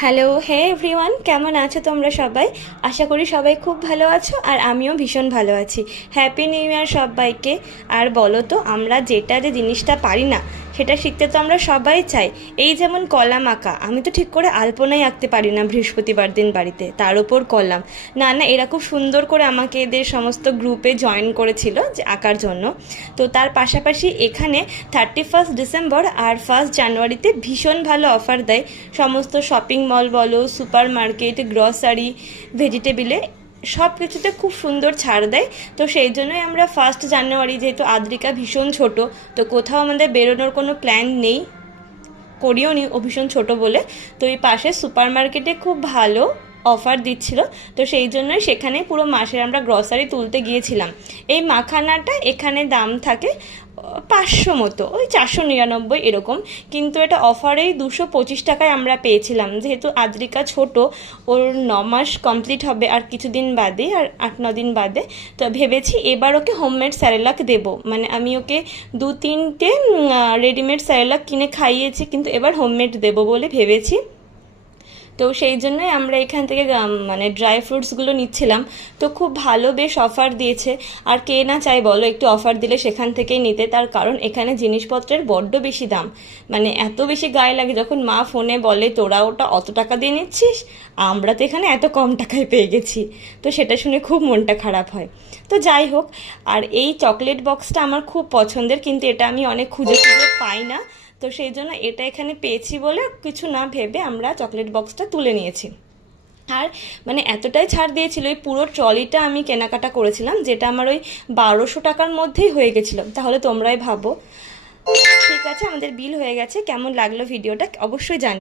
Hello, হে everyone, কেমন আছো তোমরা সবাই? আশা করি সবাই খুব ভালো আছো আর আমিও ভীষণ ভালো আছি। হ্যাপি নিউ ইয়ার সবাইকে। আর বলো তো, আমরা যে জিনিসটা পারি না সেটা শিখতে তো আমরা সবাই চাই। এই যেমন কলাম আঁকা, আমি তো ঠিক করে আলপনাই আঁকতে পারি না বৃহস্পতিবার দিন বাড়িতে, তার ওপর কলাম। না না, এরা খুব সুন্দর করে আমাকে এদের সমস্ত গ্রুপে জয়েন করেছিল যে আঁকার জন্য। তো তার পাশাপাশি এখানে 31 ডিসেম্বর আর 1 জানুয়ারিতে ভীষণ ভালো অফার দেয় সমস্ত শপিং মল বলো, সুপার মার্কেট, গ্রসারি, ভেজিটেবিলে সব কিছুতে খুব সুন্দর ছাড় দেয়। তো সেই জন্যই আমরা 1 জানুয়ারি, যেহেতু আদ্রিকা ভীষণ ছোট, তো কোথাও আমাদের বেরোনোর কোনো প্ল্যান নেই, করিও নি, ও ভীষণ ছোটো বলে। তো এই পাশে সুপার মার্কেটে খুব ভালো অফার দিচ্ছিল, তো সেই জন্যই সেখানে পুরো মাসের আমরা গ্রসারি তুলতে গিয়েছিলাম। এই মাখানাটা এখানে দাম থাকে 500 মতো, ওই 499 এরকম, কিন্তু এটা অফারেই 225 টাকায় আমরা পেয়েছিলাম। যেহেতু আদ্রিকা ছোট, ওর 9 মাস কমপ্লিট হবে আর কিছুদিন বাদে, আর 8-9 দিন বাদে, তো ভেবেছি এবার ওকে হোমমেড স্যারেলাক দেবো। মানে আমি ওকে 2-3টে রেডিমেড স্যারেলাক কিনে খাইয়েছি, কিন্তু এবার হোমমেড দেবো বলে ভেবেছি। তো সেই জন্যই আমরা এখান থেকে মানে ড্রাই ফ্রুটসগুলো নিচ্ছিলাম। তো খুব ভালো বেশ অফার দিয়েছে। আর কে না চাই বলো একটু অফার দিলে সেখান থেকেই নিতে, তার কারণ এখানে জিনিসপত্রের বড্ড বেশি দাম। মানে এত বেশি গায়ে লাগে যখন মা ফোনে বলে তোরা ওটা অত টাকা দিয়ে নিচ্ছিস, আমরা তো এখানে এত কম টাকায় পেয়ে গেছি। তো সেটা শুনে খুব মনটা খারাপ হয়। তো যাই হোক, আর এই চকলেট বক্সটা আমার খুব পছন্দের, কিন্তু এটা আমি অনেক খুঁজে খুঁজে পাই না। তো সেই জন্য এটা এখানে পেয়েছি বলে কিছু না ভেবে আমরা চকলেট বক্সটা তুলে নিয়েছি। আর মানে এতটাই ছাড় দিয়েছিল, এই পুরো ট্রলিটা আমি কেনাকাটা করেছিলাম, যেটা আমার ওই 1200 টাকার মধ্যেই হয়ে গেছিলো। তাহলে তোমরাই ভাবো। ঠিক আছে, আমাদের বিল হয়ে গেছে। কেমন লাগলো ভিডিওটা অবশ্যই জানি।